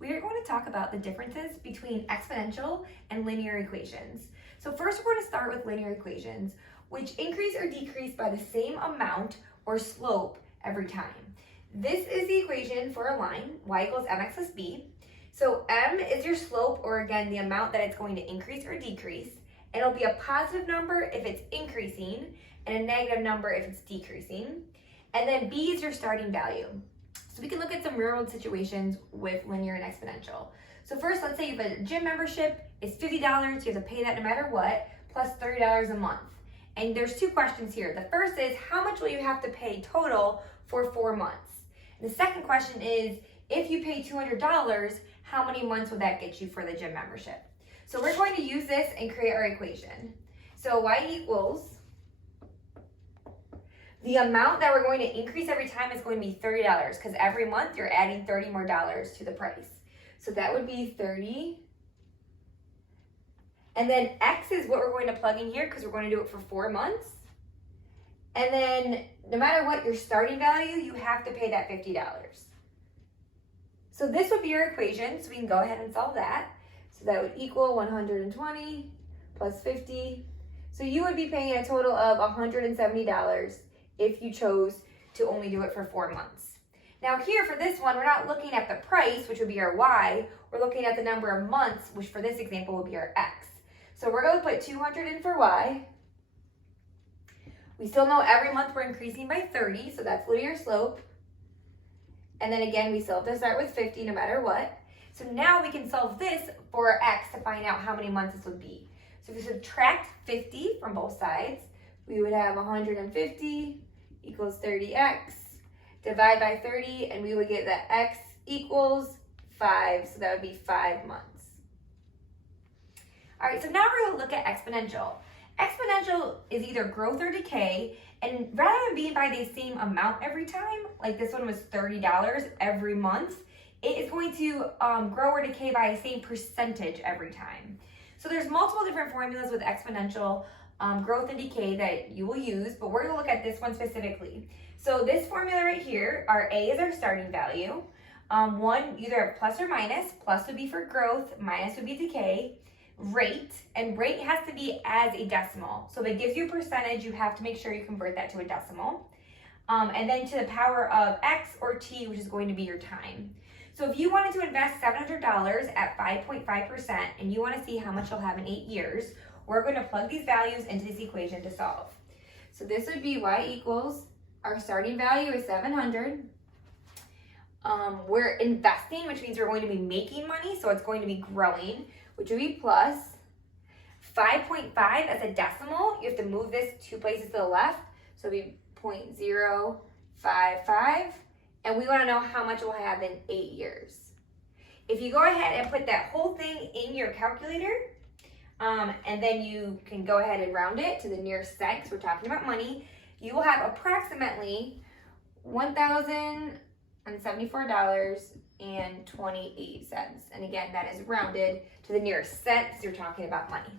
we are going to talk about the differences between exponential and linear equations. So first we're going to start with linear equations, which increase or decrease by the same amount or slope every time. This is the equation for a line, y equals mx plus b. So m is your slope, or again, the amount that it's going to increase or decrease. And it'll be a positive number if it's increasing, and a negative number if it's decreasing. And then b is your starting value. So we can look at some real world situations with linear and exponential. So first, let's say you have a gym membership, it's $50, you have to pay that no matter what, plus $30 a month. And there's two questions here. The first is, how much will you have to pay total for 4 months? And the second question is, if you pay $200, how many months would that get you for the gym membership? So we're going to use this and create our equation. So y equals, the amount that we're going to increase every time is going to be $30, because every month you're adding $30 more to the price. So that would be 30. And then x is what we're going to plug in here, because we're going to do it for 4 months. And then no matter what your starting value, you have to pay that $50. So this would be your equation, so we can go ahead and solve that. So that would equal 120 plus 50. So you would be paying a total of $170 if you chose to only do it for 4 months. Now here for this one, we're not looking at the price, which would be our y. We're looking at the number of months, which for this example would be our x. So we're going to put 200 in for y. We still know every month we're increasing by 30, so that's linear slope. And then again, we still have to start with 50 no matter what. So now we can solve this for our x to find out how many months this would be. So if we subtract 50 from both sides, we would have 150 equals 30x, divide by 30, and we would get that x equals 5, so that would be 5 months. All right, so now we're going to look at exponential. Exponential is either growth or decay, and rather than being by the same amount every time, like this one was $30 every month, it is going to grow or decay by the same percentage every time. So there's multiple different formulas with exponential growth and decay that you will use, but we're going to look at this one specifically. So this formula right here, our A is our starting value. One, either plus or minus. Plus would be for growth, minus would be decay. Rate, and rate has to be as a decimal. So if it gives you a percentage, you have to make sure you convert that to a decimal. And then to the power of x or t, which is going to be your time. So if you wanted to invest $700 at 5.5% and you want to see how much you'll have in 8 years, we're going to plug these values into this equation to solve. So this would be y equals, our starting value is 700. We're investing, which means we're going to be making money, so it's going to be growing, which would be plus 5.5 as a decimal. You have to move this 2 places to the left, so it'd be 0.055. And we want to know how much we'll have in 8 years. If you go ahead and put that whole thing in your calculator, and then you can go ahead and round it to the nearest cent, because we're talking about money, you will have approximately $1,074.28. And again, that is rounded to the nearest cent, because you're talking about money.